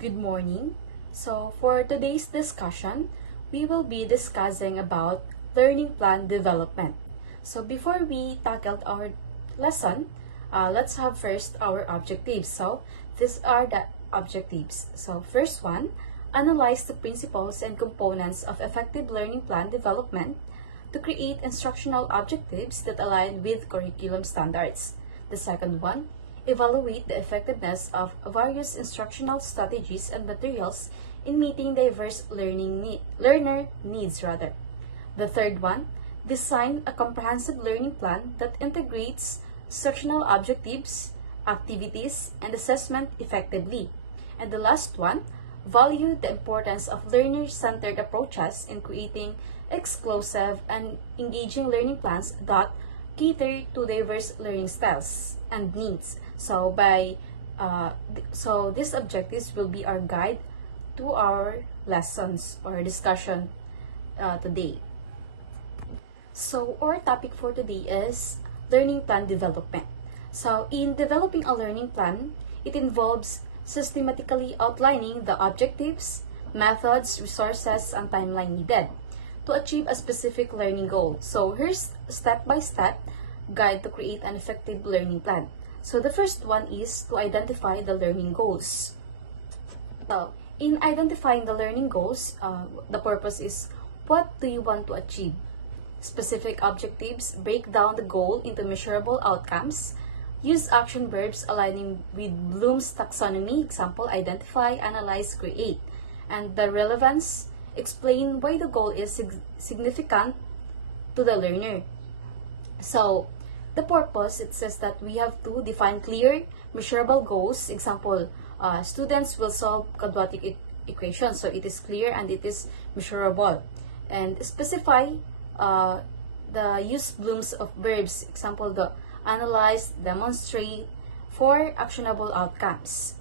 Good morning. So for today's discussion, we will be discussing about learning plan development. So before we tackle our lesson, let's have first our objectives. So these are the objectives. So first one, analyze the principles and components of effective learning plan development to create instructional objectives that align with curriculum standards. The second one, evaluate the effectiveness of various instructional strategies and materials in meeting diverse learner needs. The third one, design a comprehensive learning plan that integrates instructional objectives, activities, and assessment effectively. And the last one, value the importance of learner-centered approaches in creating exclusive and engaging learning plans that cater to diverse learning styles and needs. So these objectives will be our guide to our lessons or discussion today. So our topic for today is learning plan development. So in developing a learning plan, it involves systematically outlining the objectives, methods, resources, and timeline needed to achieve a specific learning goal. So here's step-by-step guide to create an effective learning plan. So the first one is to identify the learning goals. So in identifying the learning goals, the purpose is what do you want to achieve? Specific objectives, break down the goal into measurable outcomes, use action verbs aligning with Bloom's taxonomy, example, identify, analyze, create. And the relevance, explain why the goal is significant to the learner. So the purpose, it says that we have to define clear, measurable goals. Example, students will solve quadratic equations. So it is clear and it is measurable. And specify the use Bloom's of verbs. Example, the analyze, demonstrate for actionable outcomes.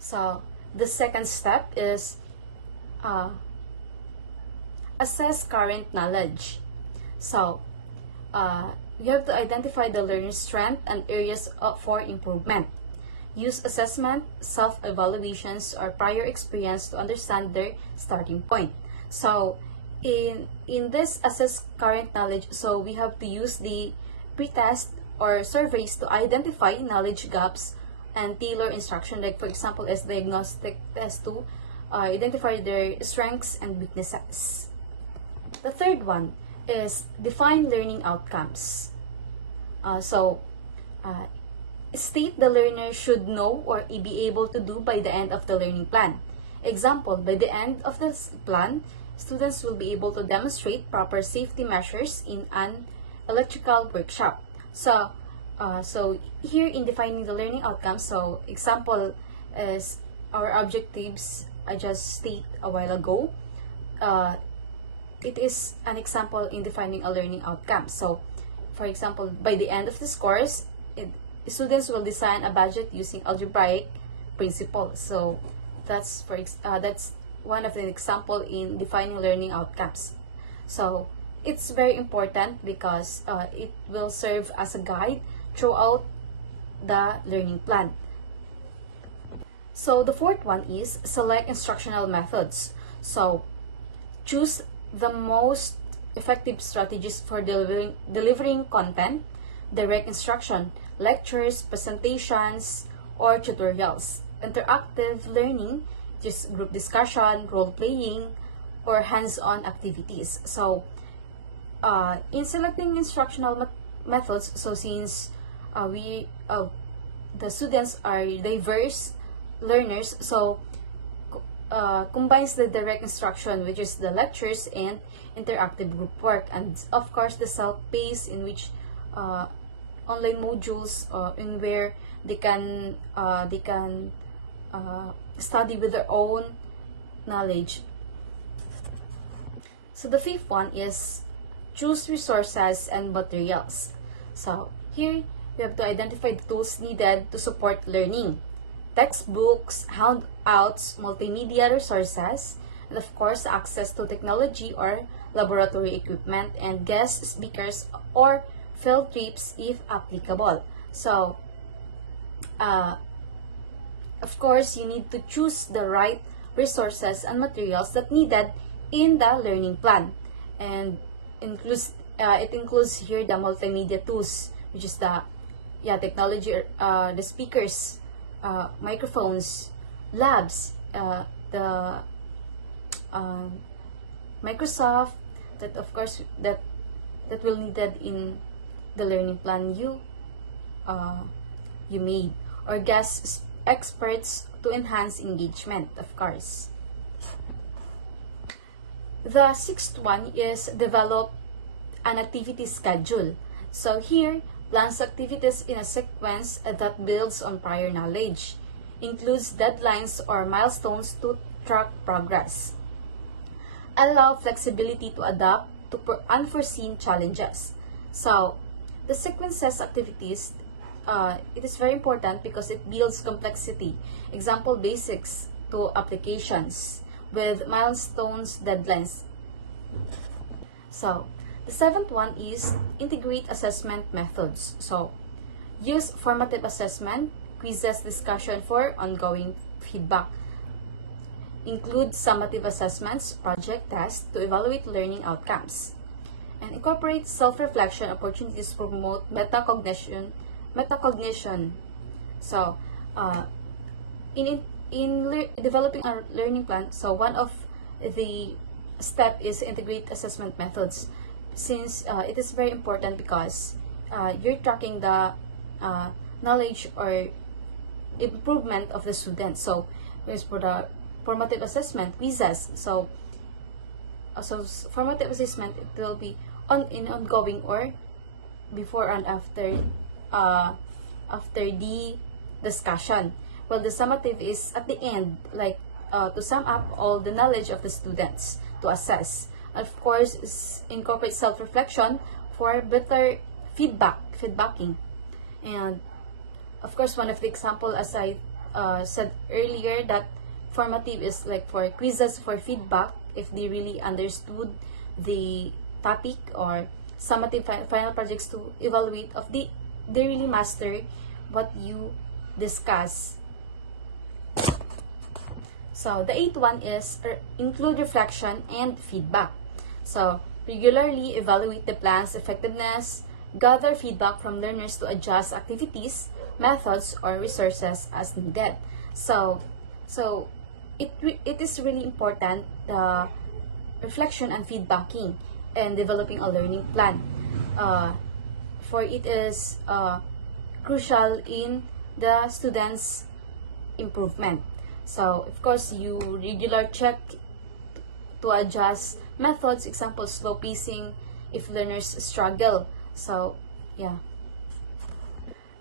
So the second step is assess current knowledge. So you have to identify the learner's strength and areas for improvement. Use assessment, self-evaluations, or prior experience to understand their starting point. So in this assess current knowledge, so we have to use the pretest or surveys to identify knowledge gaps and tailor instruction, like for example as diagnostic test to identify their strengths and weaknesses. The third one is define learning outcomes. State the learner should know or be able to do by the end of the learning plan. Example, by the end of this plan, students will be able to demonstrate proper safety measures in an electrical workshop. So here in defining the learning outcomes, so example is our objectives I just stated a while ago. It is an example in defining a learning outcome. So for example, by the end of this course, students will design a budget using algebraic principles. So that's one of the example in defining learning outcomes. So it's very important because it will serve as a guide throughout the learning plan. So the fourth one is select instructional methods. So choose the most effective strategies for delivering content, direct instruction, lectures, presentations, or tutorials. Interactive learning, just group discussion, role-playing, or hands-on activities. So in selecting instructional methods, so since the students are diverse learners, so combines the direct instruction, which is the lectures, and interactive group work, and of course the self-paced, in which online modules in where they can study with their own knowledge. So the fifth one is choose resources and materials. So here we have to identify the tools needed to support learning. Textbooks, handouts, multimedia resources, and of course access to technology or laboratory equipment, and guest speakers or field trips if applicable. So of course, you need to choose the right resources and materials that needed in the learning plan. And it includes here the multimedia tools, which is the technology, the speakers, microphones, labs, the Microsoft, that of course that will needed in the learning plan you made, or guest experts to enhance engagement, of course. The sixth one is develop an activity schedule. So here, plans activities in a sequence that builds on prior knowledge, includes deadlines or milestones to track progress. Allow flexibility to adapt to unforeseen challenges. So, the sequences activities, it is very important because it builds complexity. Example, basics to applications with milestones, deadlines. So, the seventh one is integrate assessment methods. So, use formative assessment, quizzes, discussion for ongoing feedback. Include summative assessments, project tests to evaluate learning outcomes. And incorporate self-reflection opportunities to promote metacognition. So, in developing a learning plan, so one of the step is integrate assessment methods, since it is very important because you're tracking the knowledge or improvement of the students. So, for the formative assessment, quizzes. So formative assessment, it will be ongoing or before and after the discussion. Well, the summative is at the end, like to sum up all the knowledge of the students to assess. Of course, incorporate self-reflection for better feedbacking. And of course, one of the example, as I said earlier, that formative is like for quizzes for feedback if they really understood the topic, or summative final projects to evaluate if they really master what you discuss. So the eighth one is include reflection and feedback. So regularly evaluate the plan's effectiveness, gather feedback from learners to adjust activities, methods, or resources as needed. So it is really important, the reflection and feedbacking and developing a learning plan. For it is crucial in the students' improvement. So, of course, you regular check to adjust methods, example, slow pacing if learners struggle. So, yeah.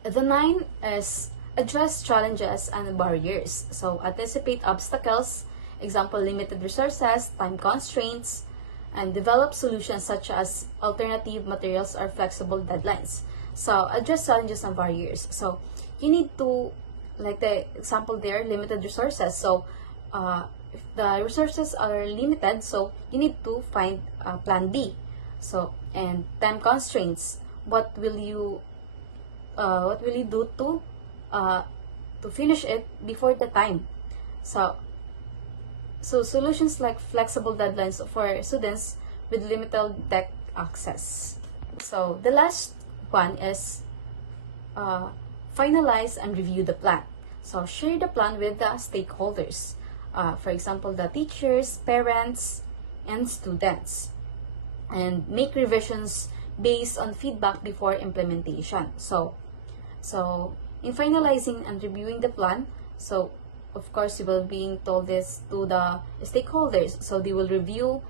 The 9 is address challenges and barriers. So, anticipate obstacles, example, limited resources, time constraints, and develop solutions such as alternative materials or flexible deadlines. So, address challenges and barriers. So, you need to, like the example there, limited resources. So, if the resources are limited, so you need to find plan B. So, and time constraints. What will you do to finish it before the time? So solutions like flexible deadlines for students with limited tech access. So the last one is finalize and review the plan. So share the plan with the stakeholders. For example, the teachers, parents, and students. And make revisions based on feedback before implementation. So in finalizing and reviewing the plan, so of course you will being told this to the stakeholders. So you will review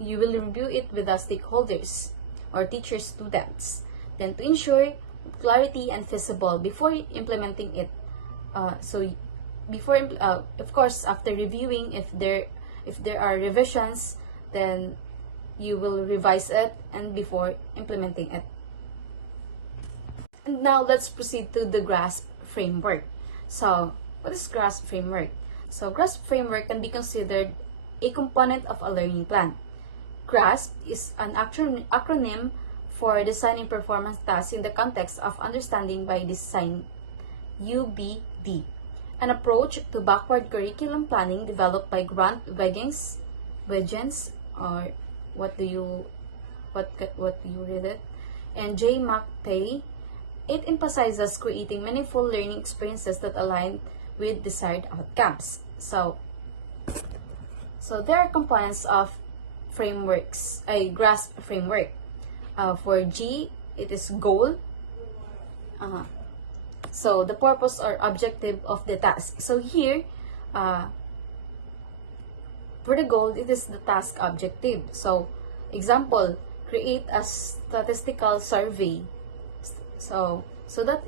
it with the stakeholders or teachers, students. Then to ensure clarity and feasible before implementing it. Of course, after reviewing, if there are revisions, then you will revise it and before implementing it. And now let's proceed to the GRASP framework. So, what is GRASP framework? So, GRASP framework can be considered a component of a learning plan. GRASP is an acronym for designing performance tasks in the context of understanding by design, UBD. an approach to backward curriculum planning developed by Grant Wiggins, or what do you read it, and J. McPay. It emphasizes creating meaningful learning experiences that align with desired outcomes. So there are components of frameworks, a GRASP framework. For G, it is goal. So the purpose or objective of the task. So here, for the goal, it is the task objective. So example, create a statistical survey. So that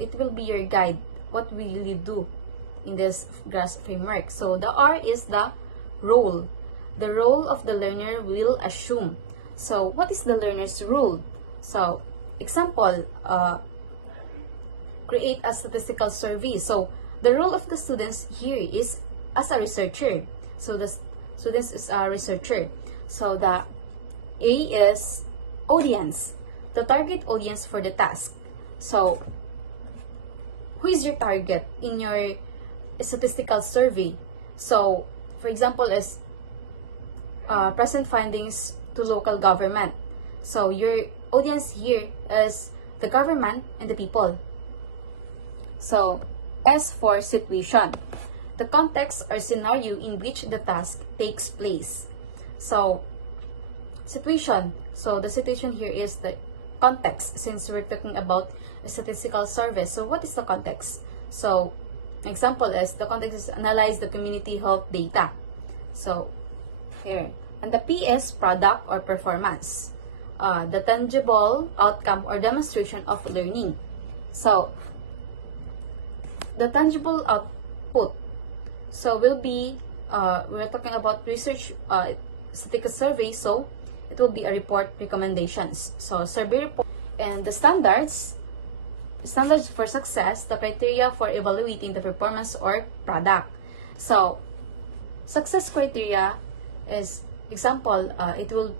it will be your guide. What will you do in this GRASP framework? So the R is the role. The role of the learner will assume. So what is the learner's role? So example, create a statistical survey. So the role of the students here is as a researcher. So the students is a researcher. So the A is audience, the target audience for the task. So who is your target in your statistical survey? So for example is present findings to local government. So your audience here is the government and the people. So S for situation, the context or scenario in which the task takes place. So situation, so the situation here is the context, since we're talking about a statistical survey. So what is the context? So example is the context is analyze the community health data. So here, and the P is product or performance, the tangible outcome or demonstration of learning. So the tangible output, so will be we're talking about research statistical survey, so it will be a report recommendations. So survey report and the standards for success, the criteria for evaluating the performance or product. So success criteria is example, it will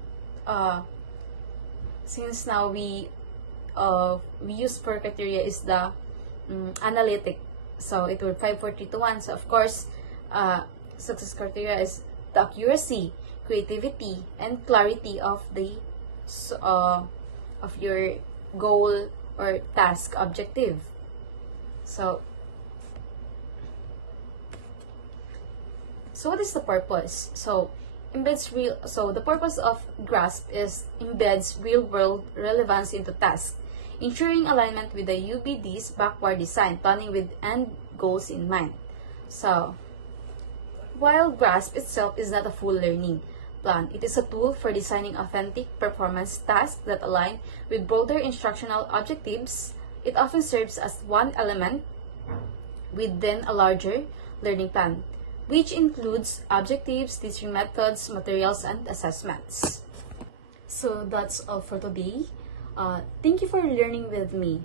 since now we use for criteria is the analytic. So it will 5, 4, 3, 2, 1. So of course, success criteria is the accuracy, creativity, and clarity of the of your goal or task objective. So what is the purpose? So the purpose of GRASP is embeds real-world relevance into tasks, ensuring alignment with the UBD's backward design, planning with end goals in mind. So while GRASP itself is not a full learning plan, it is a tool for designing authentic performance tasks that align with broader instructional objectives. It often serves as one element within a larger learning plan, which includes objectives, teaching methods, materials, and assessments. So that's all for today. Thank you for learning with me.